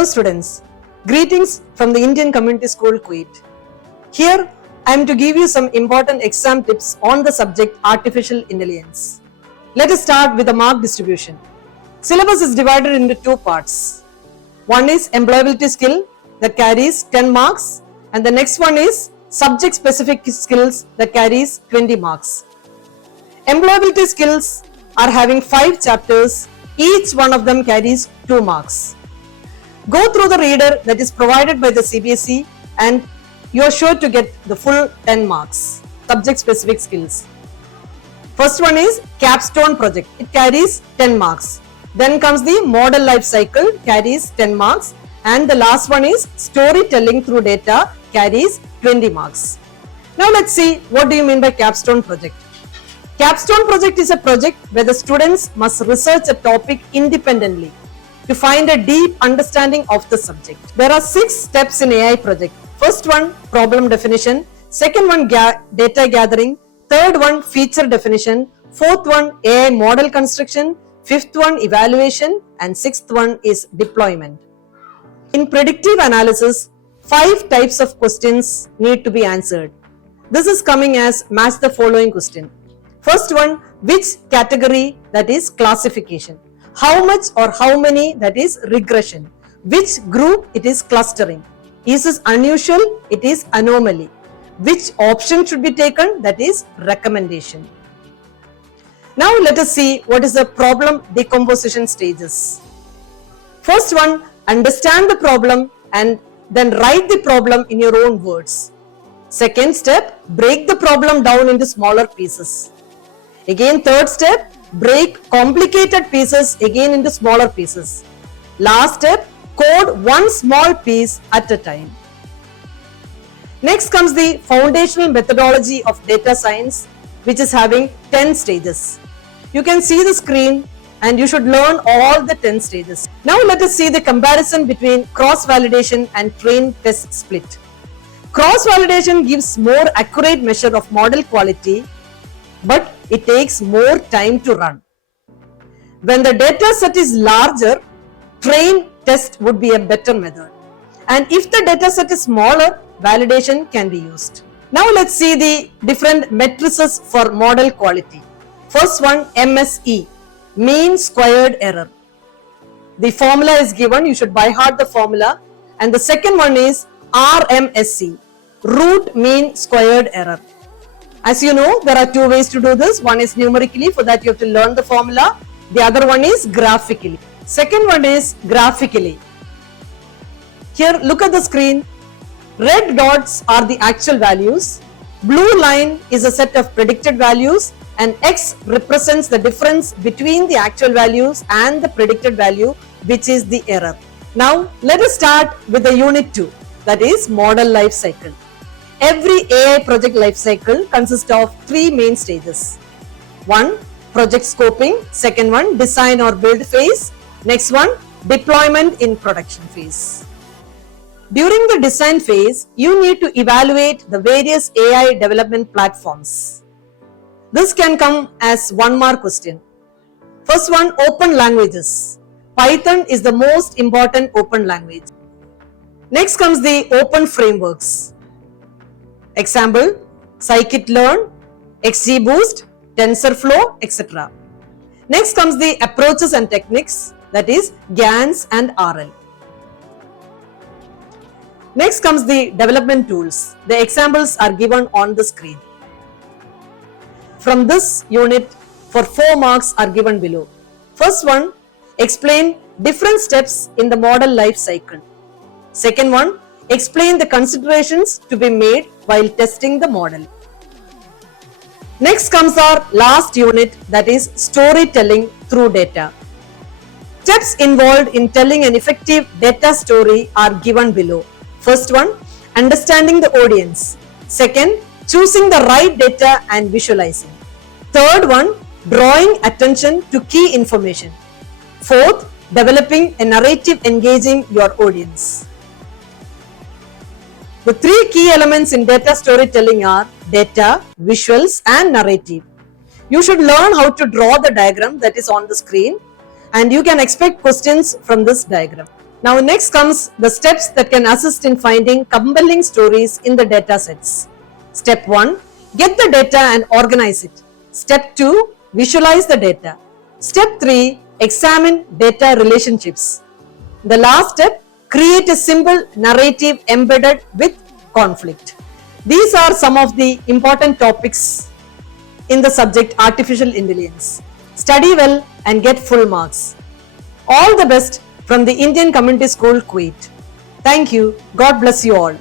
Hello students, greetings from the Indian Community School, Kuwait. Here I am to give you some important exam tips on the subject Artificial Intelligence. Let us start with the mark distribution. Syllabus is divided into two parts. One is employability skill that carries 10 marks and the next one is subject specific skills that carries 20 marks. Employability skills are having 5 chapters, each one of them carries 2 marks. Go through the reader that is provided by the CBSE and you are sure to get the full 10 marks, subject specific skills. First one is capstone project, it carries 10 marks. Then comes the model life cycle, carries 10 marks, and the last one is storytelling through data, carries 20 marks. Now let's see, what do you mean by capstone project? Capstone project is a project where the students must research a topic independently to find a deep understanding of the subject. There are 6 steps in AI project. First one, problem definition. Second one, data gathering. Third one, feature definition. Fourth one, AI model construction. Fifth one, evaluation. And sixth one is deployment. In predictive analysis, 5 types of questions need to be answered. This is coming as match the following question. First one, which category, that is classification. How much or how many, that is regression. Which group, it is clustering. Is this unusual, it is anomaly. Which option should be taken, that is recommendation. Now let us see what is the problem decomposition stages. First one, understand the problem and then write the problem in your own words. Second step, break the problem down into smaller pieces. Again, third step, break complicated pieces again into smaller pieces. Last step, code one small piece at a time. Next comes the foundational methodology of data science, which is having 10 stages. You can see the screen and you should learn all the 10 stages. Now let us see the comparison between cross-validation and train-test split. Cross-validation gives more accurate measure of model quality, but it takes more time to run. When the data set is larger, train-test would be a better method. And if the data set is smaller, validation can be used. Now let's see the different matrices for model quality. First one, MSE, mean squared error. The formula is given, you should by heart the formula. And the second one is RMSE, root mean squared error. As you know, there are 2 ways to do this. One is numerically, for that you have to learn the formula. The other one is graphically. Second one is graphically. Here, look at the screen. Red dots are the actual values. Blue line is a set of predicted values and X represents the difference between the actual values and the predicted value, which is the error. Now, let us start with the unit 2, that is model life cycle. Every AI project life cycle consists of 3 main stages. One, project scoping. Second one, design or build phase. Next one, deployment in production phase. During the design phase, you need to evaluate the various AI development platforms. This can come as 1 mark question. First one, open languages. Python is the most important open language. Next comes the open frameworks. Example, scikit-learn, XGBoost, TensorFlow, etc. Next comes the approaches and techniques, that is GANs and RL. Next comes the development tools. The examples are given on the screen. From this unit, for 4 marks are given below. First one, explain different steps in the model life cycle. Second one, explain the considerations to be made while testing the model. Next comes our last unit, that is storytelling through data. Steps involved in telling an effective data story are given below. First one, understanding the audience. Second, choosing the right data and visualizing. Third one, drawing attention to key information. Fourth, developing a narrative engaging your audience. The 3 key elements in data storytelling are data, visuals and narrative. You should learn how to draw the diagram that is on the screen and you can expect questions from this diagram. Now next comes the steps that can assist in finding compelling stories in the data sets. Step 1. Get the data and organize it. Step 2. Visualize the data. Step 3. Examine data relationships. The last step, create a simple narrative embedded with conflict. These are some of the important topics in the subject Artificial Intelligence. Study well and get full marks. All the best from the Indian Community School, Kuwait. Thank you. God bless you all.